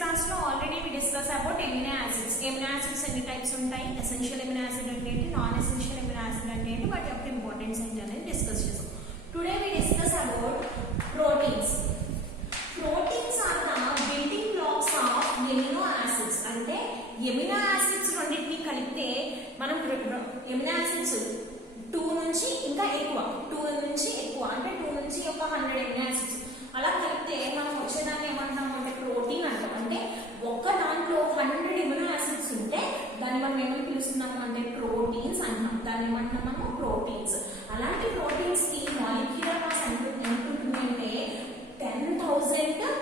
class lo already we discuss about amino acids. Amino acids any types ఉంటాయి, essential amino acid అంటే ఏంటి, non essential amino acid అంటే ఏంటి, వాటి యొక్క ఇంపార్టెన్స్ ఏంటి అనేది డిస్కస్ చేసాం. Today we discuss about proteins. Proteins are the building blocks of amino acids. అంటే amino acids రెండింటిని కలిపితే మనం amino acids 2 నుంచి ఇంకా ఎక్కువ, 2 నుంచి ఎక్కువ అంటే 2 నుంచి ఒక 100 amino acids అలా కలిపితే మనం వచ్చేదాన్ని ఏమంటాము అంటే ప్రోటీన్ అంటాం. అంటే ఒక్క దాంట్లో 100 ఎమినో యాసిడ్స్ ఉంటే దాన్ని మనం ఏమని పిలుస్తున్నాము అంటే ప్రోటీన్స్ అంటాం. దాన్ని ఏమంటాం మనం ప్రోటీన్స్. అలాంటి ప్రోటీన్స్ కి మాలిక్యులర్ మాస్ ఎంత ఉంటుందంటే 10,000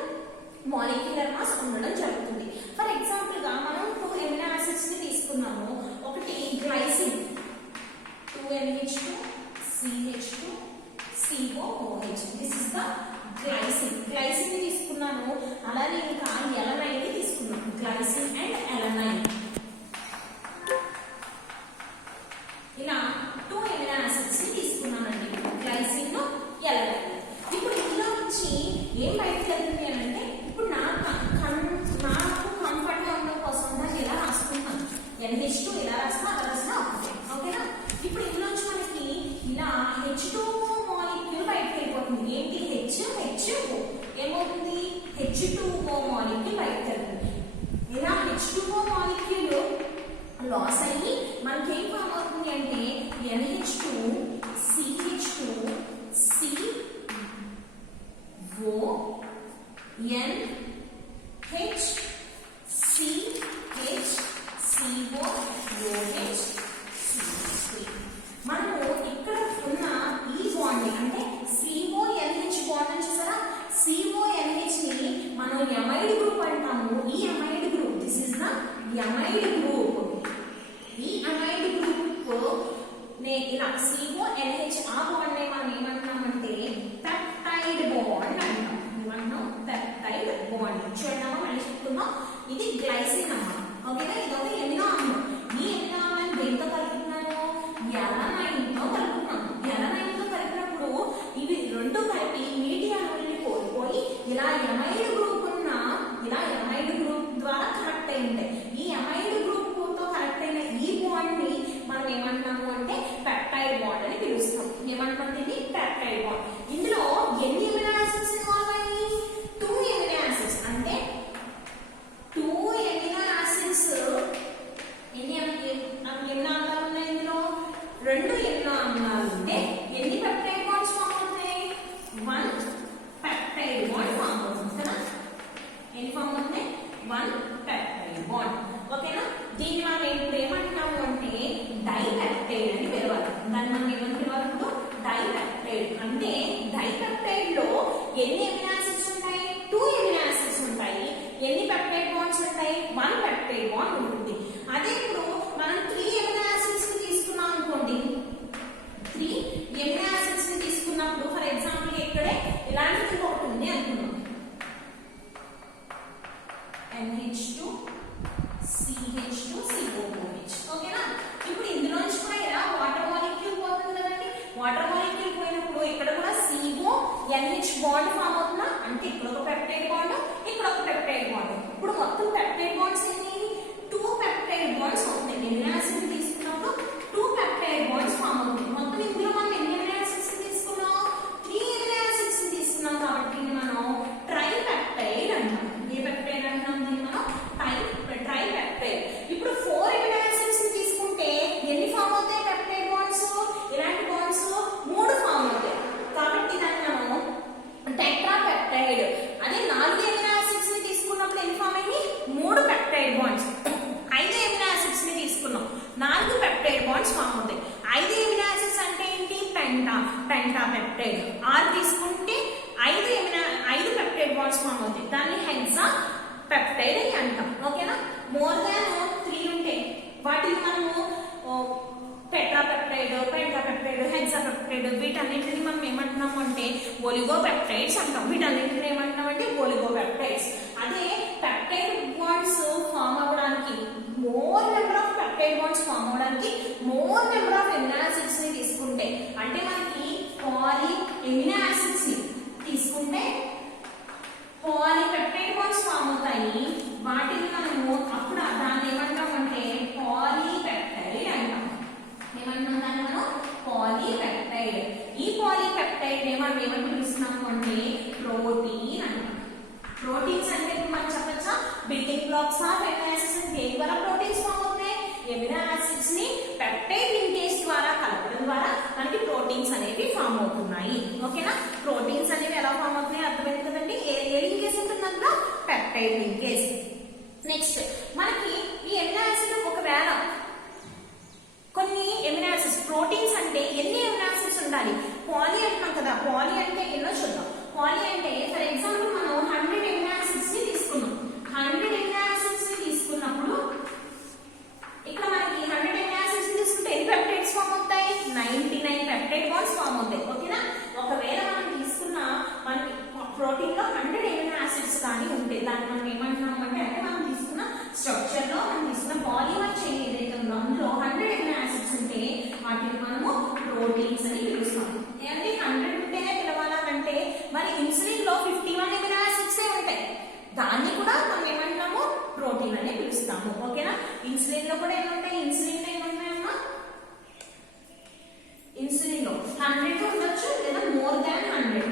మాలిక్యులర్ మాస్ ఉండడం జరుగుతుంది. ఫర్ ఎగ్జాంపుల్ గా మనం 2 ఎమినో యాసిడ్స్ ని తీసుకున్నాము. ఒకటి glycine 2NH2 CH2 COOH. This is the glycine ని తీసుకున్నాను. అలానే ఇంకా ఎలనైన్ ని తీసుకున్నాను. గ్లైసిన్ అండ్ ఎలనైన్ ఇలా 2 ఎమినో యాసిడ్స్ ని తీసుకున్నానండి. Glycine alanine. ఇప్పుడు ఇందులో నుంచి ఏం బయటకు వెళ్తుంది అంటే ఇప్పుడు నాకు కంఫర్ట్ గా ఉండడం కోసం దాన్ని ఎలా రాసుకుంటాను. NH2 ఎలా రాసినా అలా రాసినా ఒకటే. ఓకేనా? ఇప్పుడు ఇందులో నుంచి మనకి ఇలా H2O మాలిక్యూల్ బయటకు వెళ్ళిపోతుంది. ఏంటి HO ఏమవుతుంది, H2O మాలిక్యూల్ బయటకు వెళ్తుంది. ఇలా H2O మాలిక్యూల్ లాస్ అయ్యి మనకి ఏం ఫామ్ అవుతుంది అంటే NH2 CH2 CO NH CH COOH. మనము ఇక్కడ ఉన్న ఈ బాండ్ అంటే CONH బాండ్ అని చూసారా, CONH ని మనం ఎమైడ్ గ్రూప్ అంటాము. ఈ amide group, this is the amide group. ఈ ఎమైడ్ గ్రూప్ నే ఇలా CONH ఆ బాండ్ నే మనం ఏమంటామంటే పెప్టైడ్ బాండ్ అంటాం. మనం పెప్టైడ్ బాండ్ చూడమ్మా, మళ్ళీ చెప్తున్నాం. ఇది గ్లైసిన్ అమ్మా. ఓకేనా? ఇది ఒక ఎమినో ఆమ్లం. ఈ ఎమినో ఆమ్లాన్ని దేంతో కలుపుతున్నాను, ఎలనైన్ తో కలుపుతున్నాను. ఎలనైన్ తో కలిపినప్పుడు ఇవి రెండు కలిపి నీటి అణువుల్ని కోల్పోయి ఇలా ఎమైడ్ గ్రూప్ ఉన్న ఇలా ఎమైడ్ గ్రూప్ ద్వారా కనెక్ట్ అయి ఉంటాయి. ఈ ఎమైడ్ గ్రూప్ తో కనెక్ట్ అయిన ఈ బాండ్ ని మనం ఏమంటాము అంటే పెప్టైడ్ బాండ్ అని పిలుస్తాం. ఏమంటాం దీన్ని? Peptide bond. ఇందులో ఎన్ని ఎమినో యాసిడ్స్ ఇన్వాల్వ్ అయ్యాయి? 2 ఎమినో యాసిడ్స్. అంటే 2 ఎమినో యాసిడ్స్. ఎన్ని ఎమినో ఆమ్లాలు ఉన్నాయి ఇందులో? 2 ఎమినో ఆమ్లాలు ఉంటే ఎన్ని పెప్టైడ్ బాండ్స్ ఫామ్ అవుతాయి? 1 పెప్టైడ్ బాండ్ ఫామ్ అవుతుంది కదా. ఎన్ని ఫామ్ అవుతాయి? 1 పెప్టైడ్ బాండ్. ఓకేనా? దీన్ని మనం ఏమంటున్నాము అంటే డైపెప్టైడ్ అని పిలవాలి. దాన్ని మనం ఏమని పిలవాలి ఇప్పుడు? డైపెప్టైడ్. అంటే డైపెప్టైడ్ లో ఎన్ని ఎమినో యాసిడ్స్ ఉంటాయి? 2 ఎమినో యాసిడ్స్ ఉంటాయి. ఎన్ని పెప్టైడ్ బాండ్స్ ఉంటాయి? 1 పెప్టైడ్ బాండ్ ఉంటుంది. అదే ఇప్పుడు మనం 3 ఎమినో యాసిడ్స్ ని తీసుకున్నాం అనుకోండి. 3 ఎమినో యాసిడ్స్ ని తీసుకున్నప్పుడు ఫర్ ఎగ్జాంపుల్ ఇక్కడే ఇలాంటిది ఒకటి ఉంది అనుకున్నాం. NH2 CH2 COOH. ఓకేనా? ఇప్పుడు ఇందులో నుంచి కూడా ఇలా వాటర్ మాలిక్యూల్ పోతుంది కదండి. వాటర్ మాలిక్యూల్ పోయినప్పుడు ఇక్కడ కూడా CONH బాండ్ ఫామ్ అవుతుందా? అంటే ఇక్కడ ఒక పెప్టైడ్ బాండ్, ఇక్కడ ఒక పెప్టైడ్ బాండ్. ఇప్పుడు మొత్తం పెప్టైడ్ బాండ్స్ ఎన్ని? 2 పెప్టైడ్ బాండ్స్ అవుతాయి. ఎమినో యాసిడ్ తీసుకున్నప్పుడు 2 పెప్టైడ్ బాండ్స్ ఫామ్ అవుతాయి. మొత్తం ఇందులో మనం ఎన్ని ఎమినో యాసిడ్స్ తీసుకున్నాం? 3 ఎమినో యాసిడ్స్ తీసుకున్నాం. కాబట్టి మనం ట్రైపెప్టైడ్ అంటాం. ఏ పెప్టైడ్ అంటాం దీన్ని మనం? ట్రైపెప్టైడ్. ఇప్పుడు 4 ఎమినో యాసిడ్స్ తీసుకుంటే ఎన్ని ఫామ్ అవుతాయి పెప్టైడ్ బాండ్స్? ఇలాంటి బాండ్స్ 3 ఫామ్ అవుతాయి. కాబట్టి దాన్ని మనం టెట్రాపెప్టైడ్. అదే 4 ఎమినో యాసిడ్స్ ని తీసుకున్నప్పుడు ఎన్ని ఫామ్ అయ్యి? 3 పెప్టైడ్ బాండ్స్. 5 ఎమినో యాసిడ్స్ ని తీసుకున్నాం, 4 పెప్టైడ్ బాండ్స్ ఫామ్ అవుతాయి. 5 ఎమినో యాసిడ్స్ అంటే ఏంటి? పెంటాపెప్టైడ్. 6 తీసుకుంటే 5 పెప్టైడ్ బాండ్స్ ఫామ్ అవుతాయి. దాన్ని హెక్సా పెప్టైడ్ అని అంటాం. ఓకేనా? మోర్ దాన్ 3 ఉంటాయి. వాటిని మనము టెట్రాపెప్టైడ్, పెంటాపెప్టైడ్, హెక్సాపెప్టైడ్ వీటన్నింటిని మనం ఏమంటున్నాము అంటే ఒలిగోపెప్టైడ్స్ అంటాం. వీటన్నింటిని ఏమంటున్నాం అంటే ఒలిగోపెప్టైడ్స్. అదే పెప్టైడ్ బాండ్స్ ఫామ్ అవ్వడానికి more number of peptide bonds form అవ్వడానికి more number of amino acids ని తీసుకుంటే, అంటే మనకి పాలీ ఎమినో యాసిడ్స్ ని తీసుకుంటే పాలీపెప్టైడ్ బాండ్స్ ఫామ్ అవుతాయి. వాటిని మనము అప్పుడు దాన్ని ఏమంటామంటే పాలీపెప్టైడ్ అంటాం. ఏమంటాం దాన్ని మనం? పాలీపెప్టైడ్. ఈ పాలీపెప్టైడ్ మనం ఏమని పిలుస్తున్నాము అంటే ప్రోటీన్ అంటాం. ప్రోటీన్స్ అంటే మనం చెప్పచ్చా building blocks of amino acids. దేని ద్వారా ప్రోటీన్స్ ఫామ్ అవుతాయి? ఎమినో యాసిడ్స్ ని పెప్టైడ్ లింకేజ్ ద్వారా కలపడం ద్వారా మనకి ప్రోటీన్స్ అనేవి ఫామ్ అవుతున్నాయి. ఓకేనా? ప్రోటీన్స్ అనేవి ఎలా ఫామ్ అవుతున్నాయి అర్థమైంది కదండి. ఏ లింకేజ్ ఉంటుంది అందులో? Peptide linkage. నెక్స్ట్ మనకి ఈ ఎమినో యాసిడ్ ఒకవేళ కొన్ని ఎమినో యాసిడ్స్ ప్రోటీన్స్ అంటే ఎన్ని ఎమినో యాసిడ్స్ ఉండాలి? పాలీ అంటున్నాం కదా. పాలీ అంటే ఎన్నో చూద్దాం. పాలీ అంటే ఫర్ ఎగ్జాంపుల్ మనం 100 ఎమినో యాసిడ్స్ ని తీసుకున్నాం. 100 ఎమినో యాసిడ్స్ ని తీసుకున్నప్పుడు ఇక్కడ మనకి 100 ఎమినో యాసిడ్స్ తీసుకుంటే ఎన్ని పెప్టైడ్స్ ఫామ్ అవుతాయి? 99 పెప్టైడ్ బాండ్స్ ఫామ్ అవుతాయి. ఓకేనా? ఒకవేళ మనం తీసుకున్న మనకి ప్రోటీన్ లో 100 ఎమినో యాసిడ్స్ కానీ ఉంటే దాన్ని మనం ఏమంటున్నాం అంటే మనం తీసుకున్న స్ట్రక్చర్ లో మనం తీసుకున్న పాలిమర్ చైన్ ఏదైతే ఉందో అందులో 100 ఎమినో యాసిడ్స్ ఉంటే వాటిని మనము ప్రోటీన్స్ అని పిలుస్తాం. అంటే 100 ఉంటేనే పిలవాలంటే మరి ఇన్సులిన్ లో 51 ఎమినో యాసిడ్స్ ఉంటాయి. దాన్ని కూడా మనం ఏమంటాము? ప్రోటీన్ అని పిలుస్తాము. ఓకేనా? ఇన్సులిన్ లో కూడా ఏముంటాయి? ఇన్సులిన్ లో ఏముంటాయమ్మా? ఇన్సులిన్ లో 100 ఉండొచ్చు లేదా మోర్ దాన్ 100.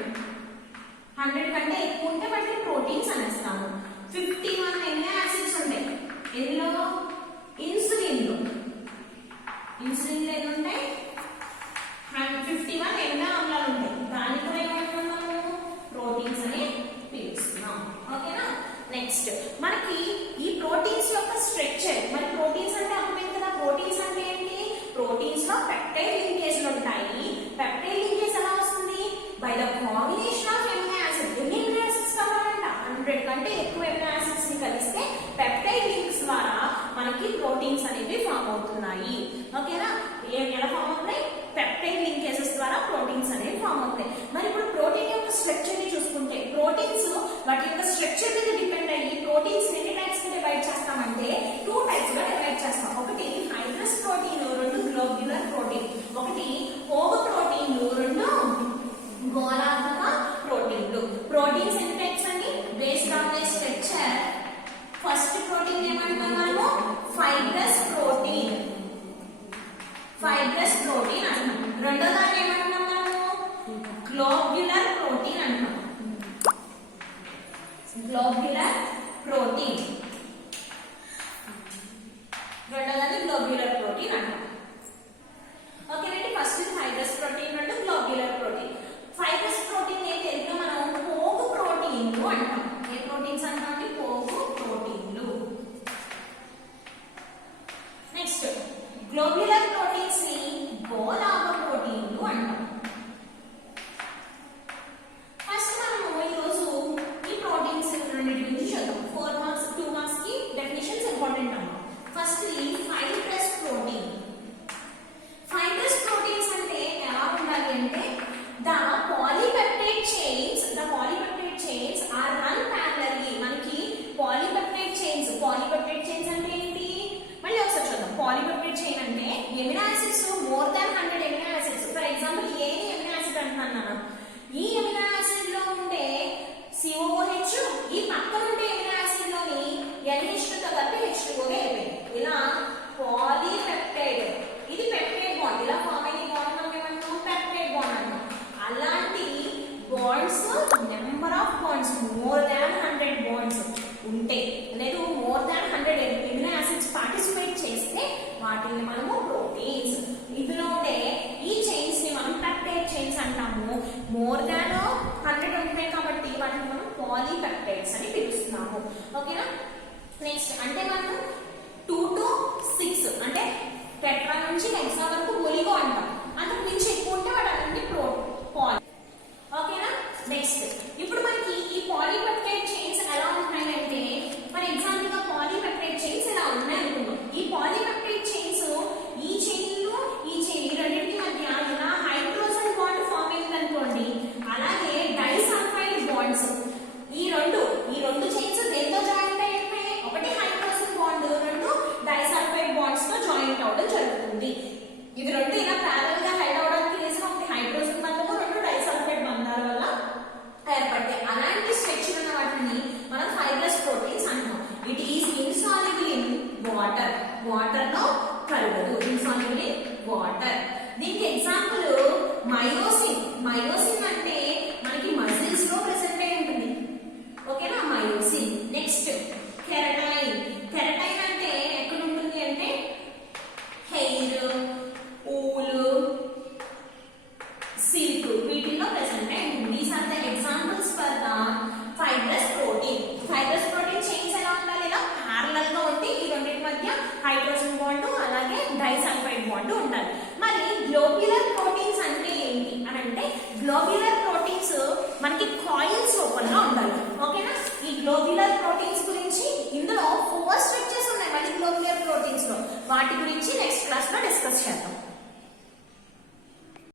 100 కంటే ఎక్కువ ఉంటే వాటిని ప్రోటీన్స్ అనేస్తాము. 51 ఎమినో యాసిడ్స్ ఉంటాయి. ఎందులో? ఇన్సులిన్ లో. ఇన్సులిన్ లో ఎన్ని ఉంటాయి? 51 ఎమినో ఆమ్లాలు ఉంటాయి. దాన్ని కూడా ఏమంటున్నాము? ప్రోటీన్స్ అని పిలుస్తున్నాం. ఓకేనా? నెక్స్ట్ మనకి ఈ ప్రోటీన్స్ యొక్క స్ట్రక్చర్. మరి ప్రోటీన్స్ అంటే అర్థమైంది కదా. ప్రోటీన్స్ అంటే ఏంటి? ప్రోటీన్స్ లో పెప్టైడ్ లింకేజ్లు ఉంటాయి. పెప్టైడ్ లింకేజ్ ఎలా వస్తుంది? By the combination of amino acid. ఎన్ని ఎమినో యాసిడ్స్ కావాలంట? 100 కంటే ఎక్కువ ఎమినో యాసిడ్స్ ని కలిస్తే పెప్టైడ్ లింక్స్ ద్వారా మనకి ప్రోటీన్స్ అనేవి ఫామ్ అవుతున్నాయి. ఓకేనా? ఎలా ఫామ్ అవుతున్నాయి? పెప్టైడ్ లింకేజెస్ ద్వారా ప్రోటీన్స్ అనేవి ఫామ్ అవుతాయి. మరి ఇప్పుడు ప్రోటీన్ యొక్క స్ట్రక్చర్ ని చూసుకుంటే ప్రోటీన్స్ వాటి యొక్క స్ట్రక్చర్ మీద డిపెండ్ అయ్యి ప్రోటీన్స్ ఎన్ని టైప్స్ గా డివైడ్ చేస్తామంటే 2 టైప్స్ గా డివైడ్ చేస్తాం. ఒకటి హైడ్రస్ ప్రోటీన్, 2 గ్లోబ్యులర్ ప్రోటీన్. ఒకటి పోగు ప్రోటీన్లు, 2 గోళాత్మక ప్రోటీన్లు. ప్రోటీన్స్ ఎన్ని టైప్స్ అండి? Based on the structure. First protein ఏమంటాం మనము? Fibrous protein. ఫైబ్రస్ ప్రోటీన్ అంటాం. రెండో దాన్ని ఏమంటాం మనము? గ్లోబ్యులర్ ప్రోటీన్ అంటాం. Globular protein. రెండో దాన్ని గ్లోబ్యులర్ ప్రోటీన్ అంటాం. ఓకేనండి. First fibrous protein, 2 globular protein. Fibrous protein ఏ తెలుగులో మనం పోగు ప్రోటీన్లు అంటాం. ఏ ప్రోటీన్స్ అంటాం? పోగు ప్రోటీన్లు. నెక్స్ట్ గ్లోబ్యులర్ ప్రోటీన్స్ ని గోళాభ ప్రోటీన్లు అంటాం. ఫస్ట్ మనము ఈరోజు ఈ ప్రోటీన్స్ రెండింటి గురించి చూద్దాం. 4 మార్క్స్ 2 మార్క్స్ కి డెఫినేషన్స్ ఇంపార్టెంట్ అన్నమాట. First fibrous protein. Fibrous proteins అంటే ఎలా ఉండాలి అంటే the polypeptide chains are run parallelly. మనకి polypeptide chains అంటే ఏంటి? మళ్ళీ ఒకసారి చూద్దాం. polypeptide chain అంటే amino acids more than 100 amino acids. For example A amino acid అంటున్నాను. ఈ ఎమినో యాసిడ్ లో ఉండే COOH, ఈ పక్కన ఉండే ఎమినో యాసిడ్ లోని NH2 తో కలిపి H2O గా అయిపోయింది. ఇలా పాలీపెప్టైడ్. ఇది పెప్టైడ్ బాండ్. ఇలా ఫామ్ అయ్యే బాండ్ మనం ఏమంటాం? పెప్టైడ్ బాండ్ అంటాం. అలాంటి bonds number of wands more than 100 bonds ఉంటే లేదు more than 100 amino acids participate చేస్తే వాటిని మనము ప్రోటీన్స్. ఇందులో ఉండే ఈ చైన్స్ ని మనం పెప్టైడ్ చైన్స్ అంటాము. మోర్ దాన్ 100 ఉంటాయి కాబట్టి వాటిని మనం పాలీపెప్టైడ్స్ అని పిలుస్తున్నాము. ఓకేనా? నెక్స్ట్ అంటే మనం 2 to 6 అంటే టెట్రా నుంచి హెక్సా వరకు ఒలిగో అంటాం. అంతకు మించి ఎక్కువ ఉంటే వాటి పాలి. ఓకేనా? నెక్స్ట్ ఇప్పుడు మనకి ఈ పాలీపెప్టైడ్ చైన్స్ ఎలా ఉన్నాయి అంటే ఫర్ ఎగ్జాంపుల్ గా పాలీపెప్టైడ్ చైన్స్ ఎలా ఉన్నాయి అనుకుందాం. ఈ పాలీపెప్టైడ్ చైన్స్ ఈ చైన్ రెండింటి మధ్య ఇలా హైడ్రోజన్ బాండ్ ఫామ్ అయింది అనుకోండి. అలాగే డైసల్ఫైడ్ బాండ్స్ ఈ రెండు చైన్స్ దేంతో జాయింట్ అయి ఉంటాయి? ఒకటి హైడ్రోజన్ బాండ్ వాటర్, వాటర్ లో కరగదు, ఇన్సాల్యుబుల్ ఇన్ వాటర్. దీనికి ఎగ్జాంపుల్ మయోసిన్. మయోసిన్ అంటే మనకి మజిల్స్ లో ప్రెసెంట్ అయి ఉంటుంది, ఓకేనా, మయోసిన్. నెక్స్ట్ కెరటైన్. కెరటైన్ అంటే ఎక్కడ ఉంటుంది అంటే హెయిర్, ఊలు, సిల్క్ వీటిల్లో ప్రెసెంట్ అయి ఉంటుంది. These are the examples for the fibrous protein. Fibrous protein chains ఎలా ఉండాలి, ఇలా ప్యారలల్ గా ఉండి ఈ రెండింటి మధ్య హైడ్రోజన్ బాండ్ అలాగే డైసల్ఫైడ్ బాండ్ ఉండాలి. మరి గ్లోబ్యులర్ ప్రోటీన్స్ అంటే ఏంటి అని అంటే గ్లోబ్యులర్ ప్రోటీన్స్ మనకి కాయిల్స్ రూపంలో ఉండాలి, ఓకేనా. ఈ గ్లోబ్యులర్ ప్రోటీన్స్ గురించి ఇందులో 4 స్ట్రక్చర్స్ ఉన్నాయి మళ్ళీ గ్లోబ్యులర్ ప్రోటీన్స్ లో, వాటి గురించి నెక్స్ట్ క్లాస్ లో డిస్కస్ చేద్దాం.